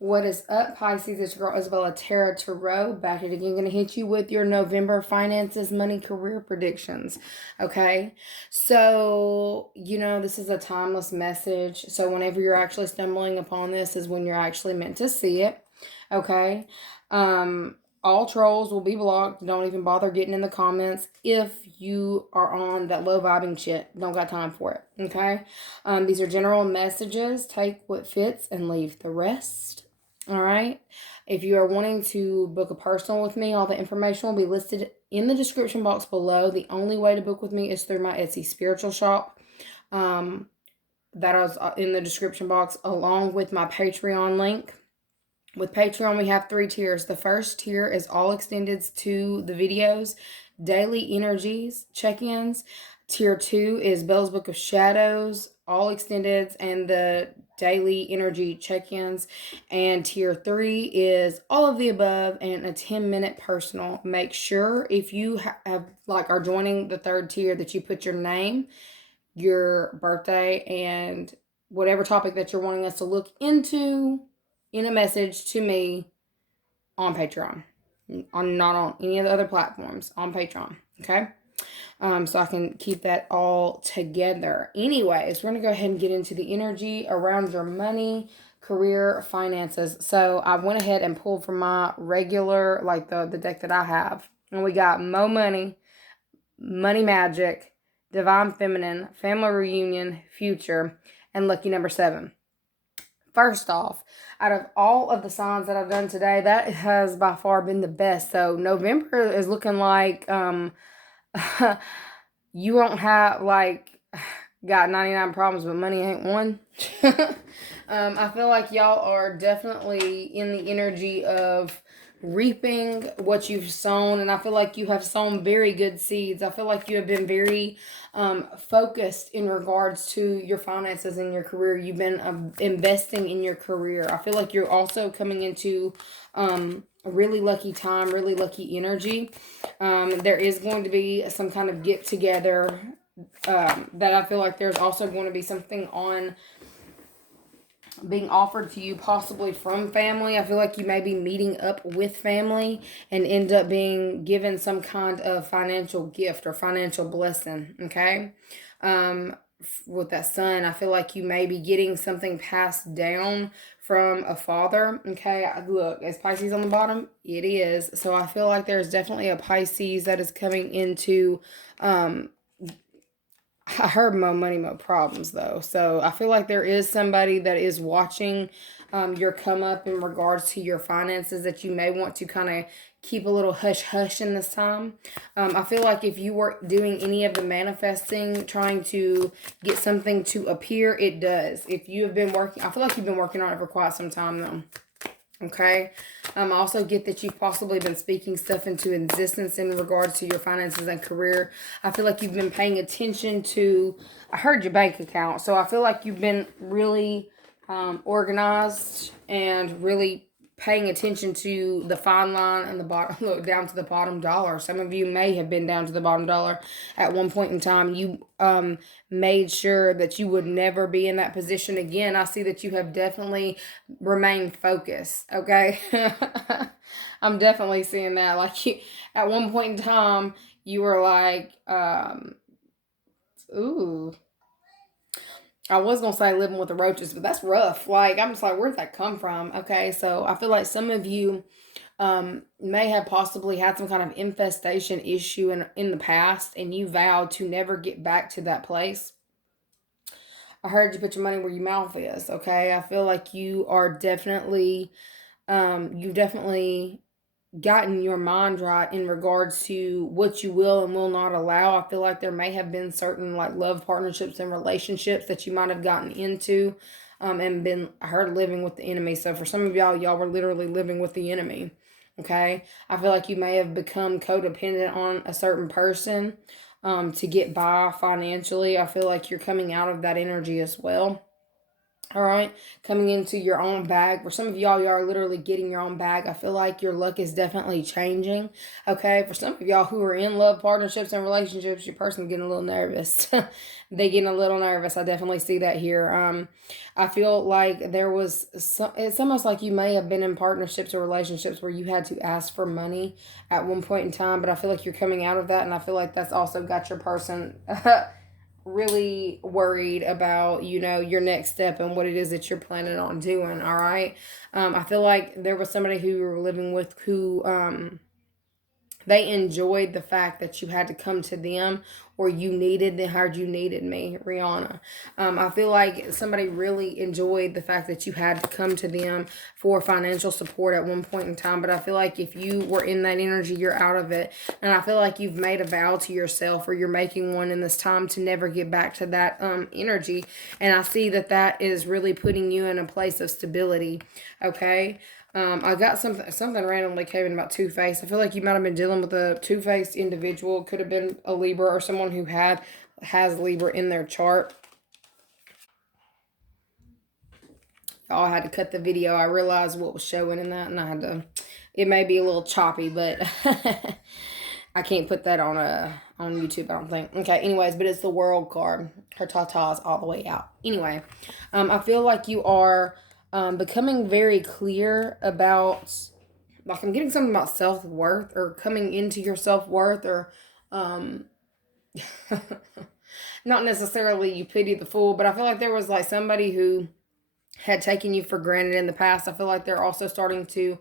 What is up, Pisces? It's your girl isabellaTtarot back at it again. Going to hit you with your November finances, money, career predictions. Okay, so this is a timeless message. So whenever you're actually stumbling upon this, is when you're actually meant to see it. Okay, all trolls will be blocked. Don't even bother getting in the comments if you are on that low vibing shit. Don't got time for it. Okay, these are general messages. Take what fits and leave the rest. All right. If you are wanting to book a personal with me, all the information will be listed in the description box below. The only way to book with me is through my Etsy spiritual shop. That is in the description box, along with my Patreon link. With Patreon, we have 3 tiers. The first tier is all extended to the videos, daily energies, check-ins. Tier 2 is Belle's Book of Shadows, all extended, and the daily energy check-ins. And tier 3 is all of the above and a 10-minute personal. Make sure if you are joining the 3rd tier that you put your name, your birthday, and whatever topic that you're wanting us to look into in a message to me on Patreon. Not on any of the other platforms, on Patreon. Okay? So I can keep that all together. Anyways, we're going to go ahead and get into the energy around your money, career, finances. So I went ahead and pulled from my regular, the deck that I have. And we got Mo Money, Money Magic, Divine Feminine, Family Reunion, Future, and Lucky Number 7. First off, out of all of the signs that I've done today, that has by far been the best. So November is looking like you won't have got 99 problems, but money ain't one. I feel like y'all are definitely in the energy of reaping what you've sown, and I feel like you have sown very good seeds. I feel like you have been very focused in regards to your finances and your career. You've been investing in your career. I feel like you're also coming into a really lucky time, really lucky energy. There is going to be some kind of get together that I feel like there's also going to be something on being offered to you, possibly from family. I feel like you may be meeting up with family and end up being given some kind of financial gift or financial blessing. Okay. With that son, I feel like you may be getting something passed down from a father. Okay, look, is Pisces on the bottom? It is. So I feel like there's definitely a Pisces that is coming into I heard Mo Money, Mo Problems, though. So I feel like there is somebody that is watching your come up in regards to your finances that you may want to kind of keep a little hush-hush in this time. I feel like if you were doing any of the manifesting, trying to get something to appear, it does. If you have been working, I feel like you've been working on it for quite some time, though. Okay. I also get that you've possibly been speaking stuff into existence in regards to your finances and career. I feel like you've been paying attention to, I heard your bank account. So I feel like you've been really organized and really paying attention to the fine line and the bottom, look down to the bottom dollar. Some of you may have been down to the bottom dollar at one point in time. You made sure that you would never be in that position again. I see that you have definitely remained focused. Okay. I'm definitely seeing that. Like you, at one point in time, you were like, ooh, I was going to say living with the roaches, but that's rough. Like, I'm just like, where'd that come from? Okay, so I feel like some of you may have possibly had some kind of infestation issue in the past, and you vowed to never get back to that place. I heard you put your money where your mouth is, okay? I feel like you are definitely, you've definitely gotten your mind right in regards to what you will and will not allow. I feel like there may have been certain love partnerships and relationships that you might have gotten into and been living with the enemy. So for some of y'all were literally living with the enemy. Okay. I feel like you may have become codependent on a certain person to get by financially. I feel like you're coming out of that energy as well. All right, coming into your own bag. For some of y'all, you are literally getting your own bag. I feel like your luck is definitely changing. Okay, for some of y'all who are in love, partnerships, and relationships, your person getting a little nervous. They getting a little nervous. I definitely see that here. I feel like there was some. It's almost like you may have been in partnerships or relationships where you had to ask for money at one point in time. But I feel like you're coming out of that, and I feel like that's also got your person. Really worried about, you know, your next step and what it is that you're planning on doing. All right. I feel like there was somebody who you were living with who they enjoyed the fact that you had to come to them, or you needed them. Heard you needed me, Rihanna. I feel like somebody really enjoyed the fact that you had to come to them for financial support at one point in time. But I feel like if you were in that energy, you're out of it. And I feel like you've made a vow to yourself, or you're making one in this time, to never get back to that energy. And I see that that is really putting you in a place of stability. Okay. I got something randomly came in about Two-Faced. I feel like you might have been dealing with a Two-Faced individual. Could have been a Libra, or someone who has Libra in their chart. Oh, I had to cut the video. I realized what was showing in that, and I had to. It may be a little choppy, but I can't put that on YouTube, I don't think. Okay, anyways, but it's the World card. Her tatas all the way out. Anyway, I feel like you are becoming very clear about, like, I'm getting something about self-worth, or coming into your self-worth, or not necessarily you pity the fool, but I feel like there was like somebody who had taken you for granted in the past. I feel like they're also starting to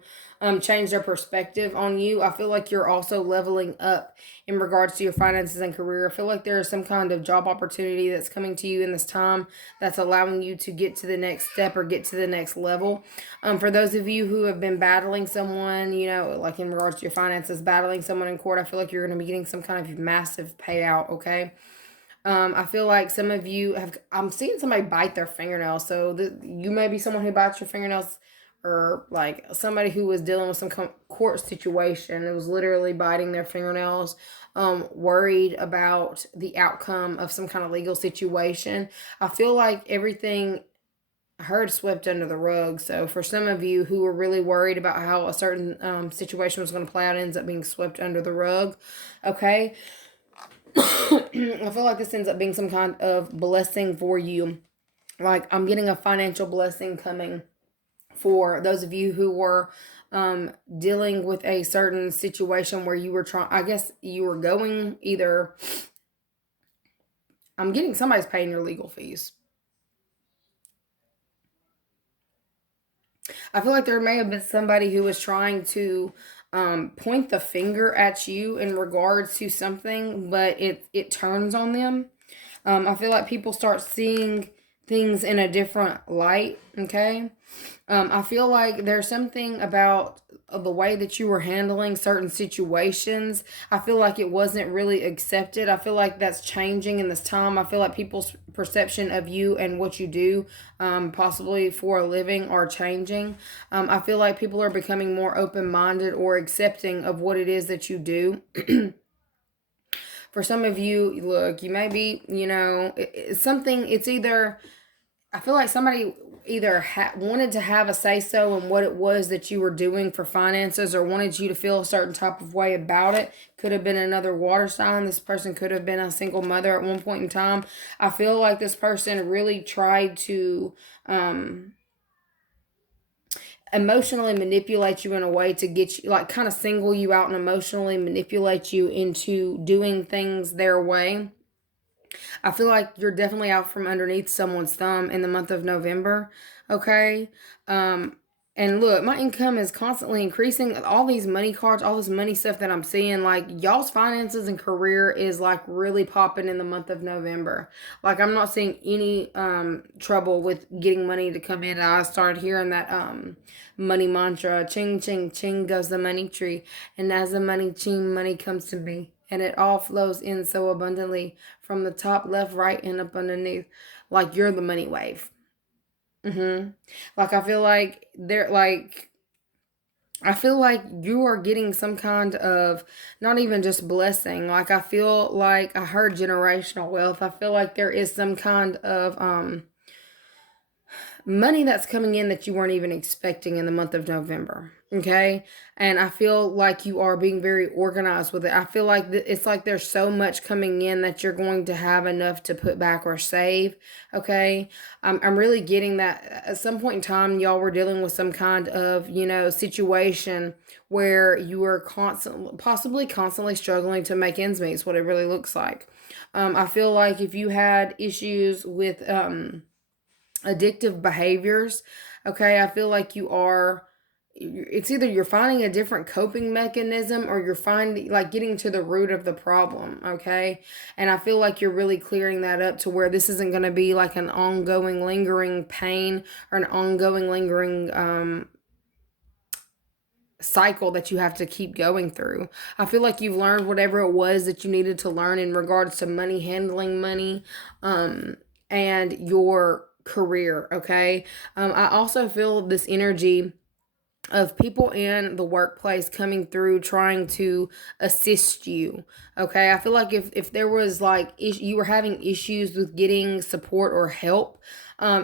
change their perspective on you. I feel like you're also leveling up in regards to your finances and career. I feel like there is some kind of job opportunity that's coming to you in this time that's allowing you to get to the next step, or get to the next level. For those of you who have been battling someone, you know, like in regards to your finances, battling someone in court, I feel like you're going to be getting some kind of massive payout, okay? I feel like some of you have, I'm seeing somebody bite their fingernails. So you may be someone who bites your fingernails, or like somebody who was dealing with some court situation. It was literally biting their fingernails, worried about the outcome of some kind of legal situation. I feel like everything I heard swept under the rug. So for some of you who were really worried about how a certain situation was going to play out, it ends up being swept under the rug. Okay. I feel like this ends up being some kind of blessing for you. Like, I'm getting a financial blessing coming for those of you who were dealing with a certain situation where you were trying, I guess you were going either, I'm getting somebody's paying your legal fees. I feel like there may have been somebody who was trying to point the finger at you in regards to something, but it turns on them. I feel like people start seeing things in a different light, okay? I feel like there's something about the way that you were handling certain situations. I feel like it wasn't really accepted. I feel like that's changing in this time. I feel like people's perception of you and what you do, possibly for a living, are changing. I feel like people are becoming more open-minded or accepting of what it is that you do. For some of you, look, you may be, you know, it's something, it's either, I feel like somebody either wanted to have a say-so in what it was that you were doing for finances, or wanted you to feel a certain type of way about it. Could have been another water sign. This person could have been a single mother at one point in time. I feel like this person really tried to emotionally manipulate you in a way to get you, like, kind of single you out and emotionally manipulate you into doing things their way. I feel like you're definitely out from underneath someone's thumb in the month of November. Okay. And look, my income is constantly increasing. All these money cards, all this money stuff that I'm seeing, like, y'all's finances and career is like really popping in the month of November. Like, I'm not seeing any trouble with getting money to come in. I started hearing that money mantra, ching ching ching goes the money tree, and as the money ching, money comes to me, and it all flows in so abundantly from the top, left, right, and up underneath. Like, you're the money wave. Like, I feel like I feel like you are getting some kind of, not even just blessing. Like, I feel like I heard generational wealth. I feel like there is some kind of money that's coming in that you weren't even expecting in the month of November. Okay. And I feel like you are being very organized with it. I feel like it's like there's so much coming in that you're going to have enough to put back or save. Okay. I'm really getting that at some point in time, y'all were dealing with some kind of, situation where you were possibly constantly struggling to make ends meet, is what it really looks like. I feel like if you had issues with, addictive behaviors, okay, I feel like it's either you're finding a different coping mechanism or you're finding like getting to the root of the problem. Okay. And I feel like you're really clearing that up to where this isn't going to be like an ongoing lingering pain or an ongoing lingering cycle that you have to keep going through. I feel like you've learned whatever it was that you needed to learn in regards to money, handling money, and your career. Okay. I also feel this energy of people in the workplace coming through trying to assist you. Okay. I feel like if there was like you were having issues with getting support or help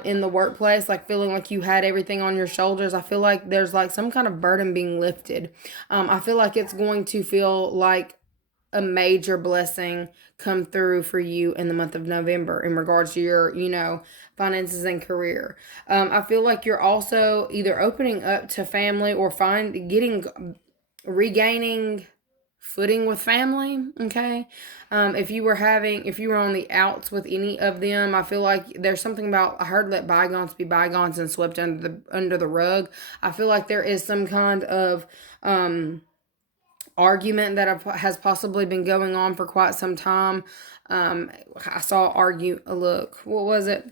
in the workplace, like feeling like you had everything on your shoulders, I feel like there's like some kind of burden being lifted. I feel like it's going to feel like a major blessing come through for you in the month of November in regards to your, finances and career. I feel like you're also either opening up to family or regaining footing with family. Okay. If you were on the outs with any of them, I feel like there's something about, I heard let bygones be bygones and swept under the rug. I feel like there is some kind of, argument that has possibly been going on for quite some time. I saw what was it?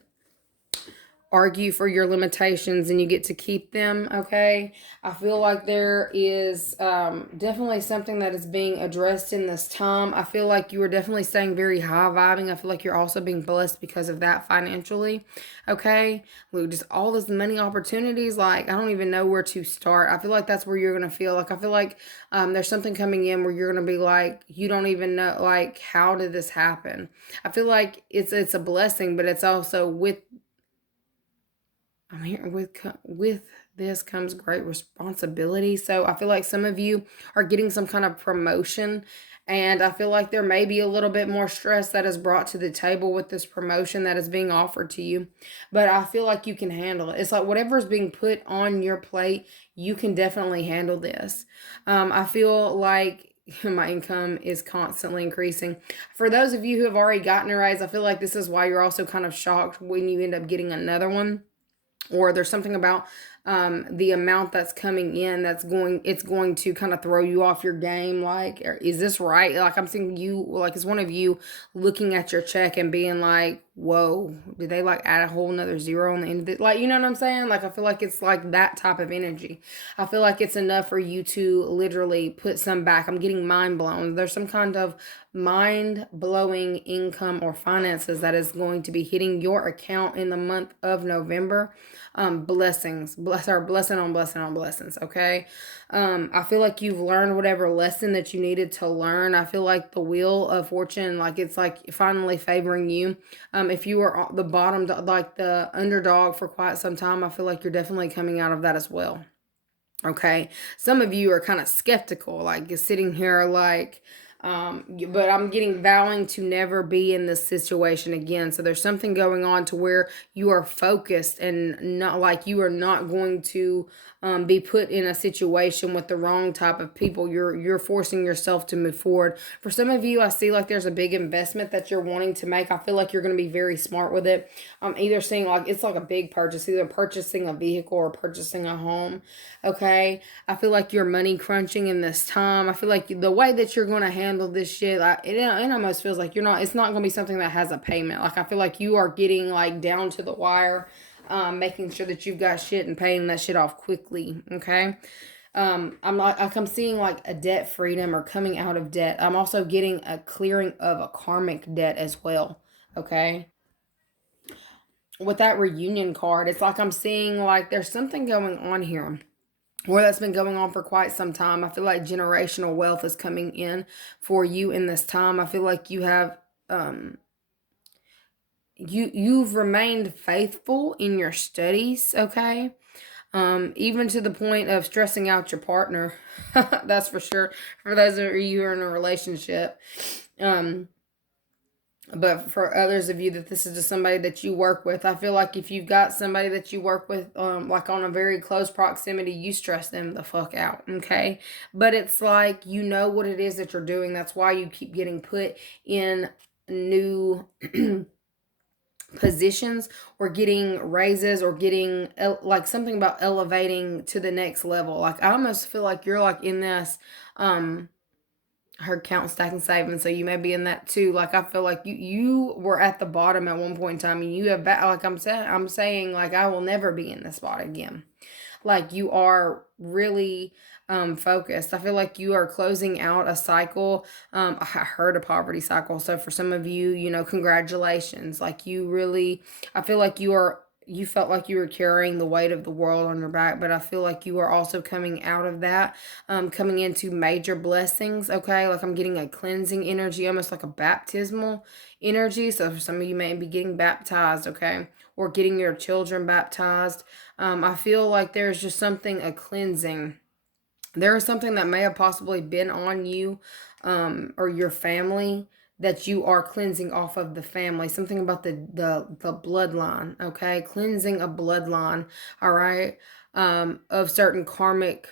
Argue for your limitations and you get to keep them. Okay. I feel like there is definitely something that is being addressed in this time. I feel like you are definitely staying very high vibing. I feel like you're also being blessed because of that financially. Okay. Just all this money opportunities. Like, I don't even know where to start. I feel like that's where you're going to feel like, I feel like there's something coming in where you're going to be like, you don't even know, like, how did this happen? I feel like it's a blessing, but it's also I'm here with this comes great responsibility. So I feel like some of you are getting some kind of promotion, and I feel like there may be a little bit more stress that is brought to the table with this promotion that is being offered to you. But I feel like you can handle it. It's like whatever is being put on your plate, you can definitely handle this. I feel like my income is constantly increasing. For those of you who have already gotten a raise, I feel like this is why you're also kind of shocked when you end up getting another one, or there's something about the amount that's coming in it's going to kind of throw you off your game. Like, is this right? Like, I'm seeing you, like, is one of you looking at your check and being like, whoa, did they like add a whole nother zero on the end of it? Like, you know what I'm saying? Like, I feel like it's like that type of energy. I feel like it's enough for you to literally put some back. I'm getting mind blown. There's some kind of mind blowing income or finances that is going to be hitting your account in the month of November. Blessings, blessing on blessing on blessings. Okay. I feel like you've learned whatever lesson that you needed to learn. I feel like the wheel of fortune, like, it's like finally favoring you. If you were the bottom, like the underdog for quite some time, I feel like you're definitely coming out of that as well. Okay. Some of you are kind of skeptical, like you're sitting here like, but I'm getting vowing to never be in this situation again. So there's something going on to where you are focused and not like you are not going to be put in a situation with the wrong type of people. You're forcing yourself to move forward. For some of you, I see like there's a big investment that you're wanting to make. I feel like you're going to be very smart with it. I'm either seeing like it's like a big purchase, either purchasing a vehicle or purchasing a home. Okay. I feel like you're money crunching in this time. I feel like the way that you're going to handle this shit, like it almost feels like it's not going to be something that has a payment. Like, I feel like you are getting like down to the wire, making sure that you've got shit and paying that shit off quickly. Okay. I'm seeing like a debt freedom or coming out of debt. I'm also getting a clearing of a karmic debt as well. Okay. With that reunion card, it's like I'm seeing like there's something going on here where that's been going on for quite some time. I feel like generational wealth is coming in for you in this time. I feel like you have, you've remained faithful in your studies, okay? Even to the point of stressing out your partner. That's for sure. For those of you who are in a relationship. But for others of you that this is just somebody that you work with, I feel like if you've got somebody that you work with, like on a very close proximity, you stress them the fuck out, okay? But it's like, you know what it is that you're doing. That's why you keep getting put in new positions or getting raises or getting like something about elevating to the next level. Like I almost feel like you're like in this her count, stack, and save, and so you may be in that too. Like I feel like you were at the bottom at one point in time, and you have like I'm saying like I will never be in this spot again. Like you are really focused. I feel like you are closing out a cycle. I heard a poverty cycle. So for some of you, you know, congratulations. Like you really, I feel like you felt like you were carrying the weight of the world on your back, but I feel like you are also coming out of that, coming into major blessings, okay? Like I'm getting a cleansing energy, almost like a baptismal energy. So for some of you may be getting baptized, okay? Or getting your children baptized. I feel like there's just something, a cleansing. There is something that may have possibly been on you or your family that you are cleansing off of the family. Something about the bloodline, okay? Cleansing a bloodline, all right? Of certain karmic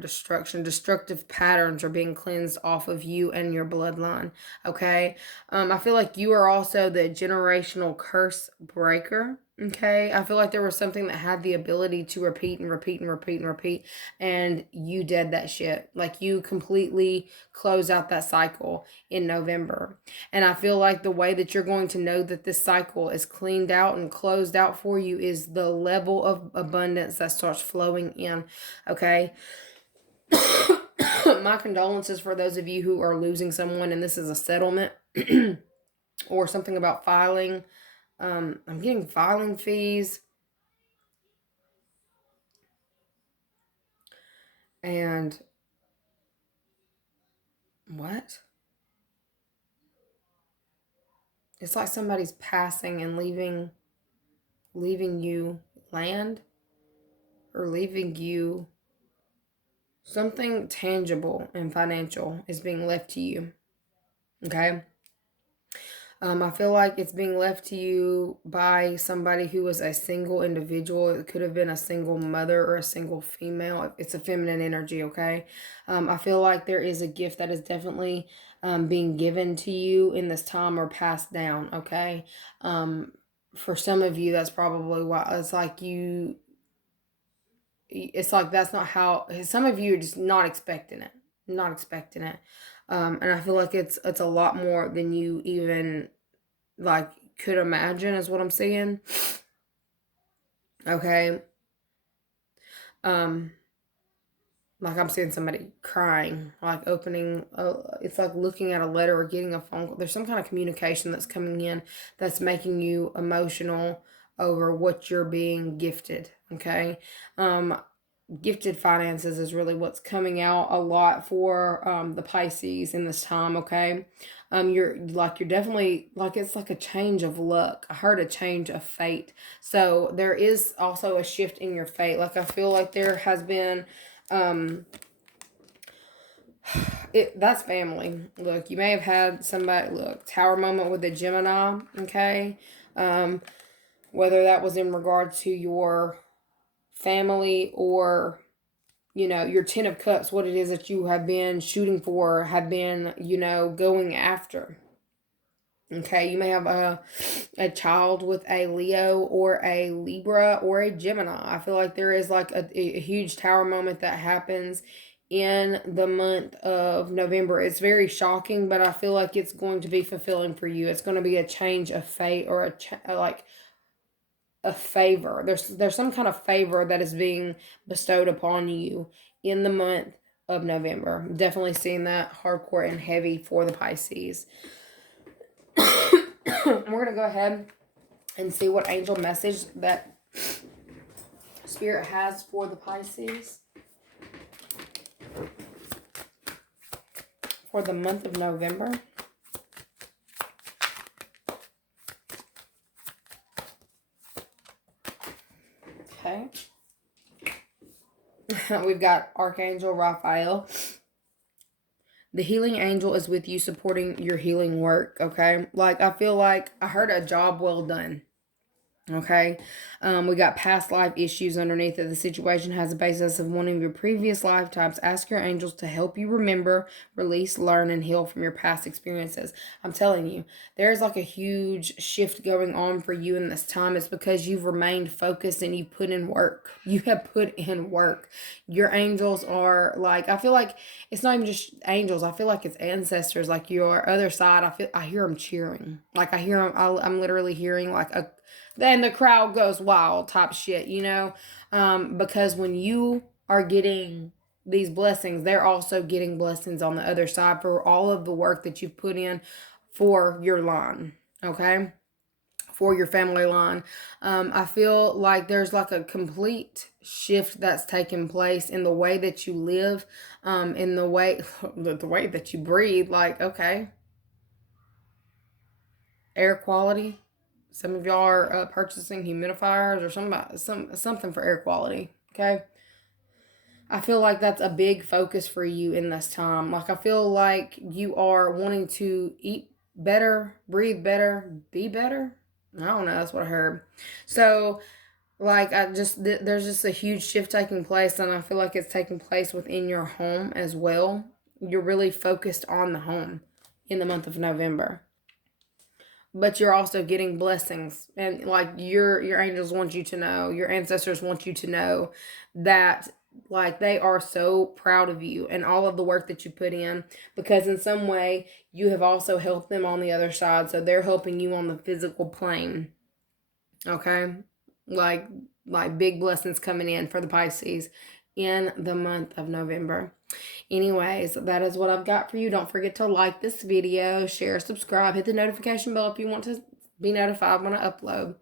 destruction. Destructive patterns are being cleansed off of you and your bloodline, okay? I feel like you are also the generational curse breaker, okay? I feel like there was something that had the ability to repeat and repeat and repeat and repeat, and you did that shit. Like you completely close out that cycle in November. And I feel like the way that you're going to know that this cycle is cleaned out and closed out for you is the level of abundance that starts flowing in, okay? My condolences for those of you who are losing someone and this is a settlement or something about filing. I'm getting filing fees. And what? It's like somebody's passing and leaving you land or leaving you something tangible and financial is being left to you. Okay? I feel like it's being left to you by somebody who was a single individual. It could have been a single mother or a single female. It's a feminine energy, okay? I feel like there is a gift that is definitely being given to you in this time or passed down, okay? For some of you, that's probably why it's like it's like that's not how, some of you are just not expecting it. Not expecting it. And I feel like it's a lot more than you even like could imagine is what I'm saying. Okay. Like I'm seeing somebody crying, like opening it's like looking at a letter or getting a phone call. There's some kind of communication that's coming in that's making you emotional over what you're being gifted, okay? Gifted finances is really what's coming out a lot for the Pisces in this time, okay? You're definitely like, it's like a change of luck. I heard a change of fate. So there is also a shift in your fate. Like I feel like there has been that's family. Look, you may have had somebody, look, tower moment with a Gemini, okay? Whether that was in regard to your family or, you know, your 10 of cups, what it is that you have been shooting for, have been, you know, going after. Okay, you may have a child with a Leo or a Libra or a Gemini. I feel like there is like a huge tower moment that happens in the month of November. It's very shocking, but I feel like it's going to be fulfilling for you. It's going to be a change of fate or like a favor. There's some kind of favor that is being bestowed upon you in the month of November. Definitely seeing that hardcore and heavy for the Pisces. We're going to go ahead and see what angel message that Spirit has for the Pisces for the month of November. We've got Archangel Raphael. The healing angel is with you, supporting your healing work, okay? Like, I feel like I heard a job well done. Okay, we got past life issues underneath it. The situation has a basis of one of your previous lifetimes. Ask your angels to help you remember, release, learn, and heal from your past experiences. I'm telling you, there's like a huge shift going on for you in this time. It's because you've remained focused and you've put in work. You have put in work. Your angels are like, I feel like it's not even just angels. I feel like it's ancestors, like your other side. I hear them cheering. Like I hear them. I'm literally hearing like a. Then the crowd goes wild type shit, you know? Because when you are getting these blessings, they're also getting blessings on the other side for all of the work that you've put in for your line, okay? For your family line. I feel like there's like a complete shift that's taken place in the way that you live, in the way that you breathe. Like, okay, air quality. Some of y'all are purchasing humidifiers or something for air quality. Okay. I feel like that's a big focus for you in this time. Like I feel like you are wanting to eat better, breathe better, be better. I don't know. That's what I heard. So like there's just a huge shift taking place, and I feel like it's taking place within your home as well. You're really focused on the home in the month of November, but you're also getting blessings, and like your angels want you to know, your ancestors want you to know that like they are so proud of you and all of the work that you put in, because in some way you have also helped them on the other side, so they're helping you on the physical plane. Okay, like big blessings coming in for the Pisces in the month of November. Anyways, that is what I've got for you. Don't forget to like this video, share, subscribe, hit the notification bell if you want to be notified when I upload.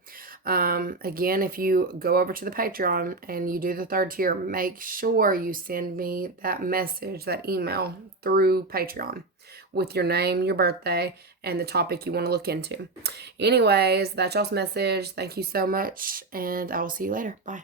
Again, if you go over to the Patreon and you do the 3rd tier, make sure you send me that message, that email through Patreon with your name, your birthday, and the topic you want to look into. Anyways, that's y'all's message. Thank you so much, and I will see you later. Bye.